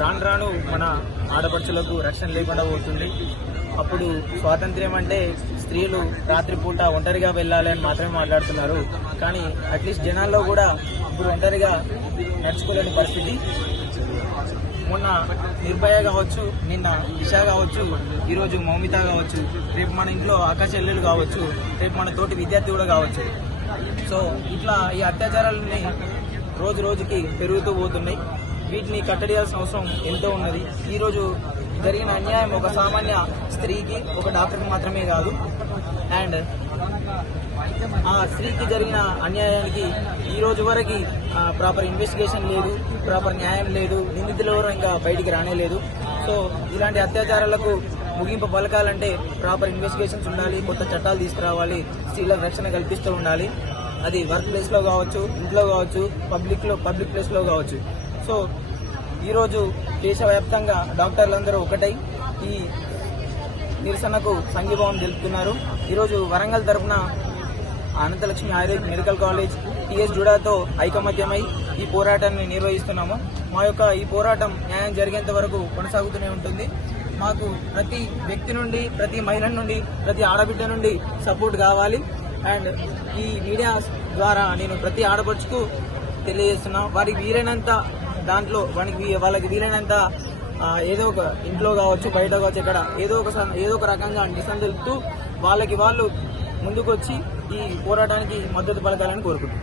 రాను రాను మన ఆడపడుచులకు రక్షణ లేకుండా పోతుంది. అప్పుడు స్వాతంత్ర్యం అంటే స్త్రీలు రాత్రిపూట ఒంటరిగా వెళ్ళాలి అని మాత్రమే మాట్లాడుతున్నారు. కానీ అట్లీస్ట్ జనాల్లో కూడా ఇప్పుడు ఒంటరిగా నడుచుకోలేని పరిస్థితి. మొన్న నిర్భయ కావచ్చు, నిన్న దిశ కావచ్చు, ఈరోజు మౌమిత కావచ్చు, రేపు మన ఇంట్లో అక్క చెల్లెలు కావచ్చు, రేపు మన తోటి విద్యార్థి కూడా కావచ్చు. సో ఇట్లా ఈ అత్యాచారాలని రోజు రోజుకి పెరుగుతూ పోతున్నాయి. వీటిని కట్టడియాల్సిన అవసరం ఎంతో ఉన్నది. ఈరోజు జరిగిన అన్యాయం ఒక సామాన్య స్త్రీకి, ఒక డాక్టర్కి మాత్రమే కాదు. అండ్ ఆ స్త్రీకి జరిగిన అన్యాయానికి ఈ రోజు వరకు ప్రాపర్ ఇన్వెస్టిగేషన్ లేదు, ప్రాపర్ న్యాయం లేదు, నిందితులు ఎవరు ఇంకా బయటికి రానేలేదు. సో ఇలాంటి అత్యాచారాలకు ముగింపు పలకాలంటే ప్రాపర్ ఇన్వెస్టిగేషన్స్ ఉండాలి, కొత్త చట్టాలు తీసుకురావాలి, స్త్రీలకు రక్షణ కల్పిస్తూ ఉండాలి. అది వర్క్ ప్లేస్లో కావచ్చు, ఇంట్లో కావచ్చు, పబ్లిక్ ప్లేస్లో కావచ్చు. సో ఈరోజు దేశవ్యాప్తంగా డాక్టర్లందరూ ఒకటై ఈ నిరసనకు సంఘీభావం తెలుపుతున్నారు. ఈరోజు వరంగల్ తరఫున Anantalakshmi ayurvedic medical college TS జుడాతో ఐకమత్యమై ఈ పోరాటాన్ని నిర్వహిస్తున్నాము. మా యొక్క ఈ పోరాటం న్యాయం జరిగేంత వరకు కొనసాగుతూనే ఉంటుంది. మాకు ప్రతి వ్యక్తి నుండి, ప్రతి మహిళ నుండి, ప్రతి ఆడబిడ్డ నుండి సపోర్ట్ కావాలి. అండ్ ఈ మీడియా ద్వారా నేను ప్రతి ఆడపడుచుకు తెలియజేస్తున్నా, వారికి వీలైనంత దాంట్లో వాళ్ళకి వీలైనంత ఏదో ఒక ఇంట్లో కావచ్చు, బయట కావచ్చు, ఇక్కడ ఏదో ఒక రకంగా నిరసన తెలుపుతూ వాళ్ళకి వాళ్ళు ముందుకొచ్చి ఈ పోరాటానికి మద్దతు పలకాలని కోరుకుంటున్నాను.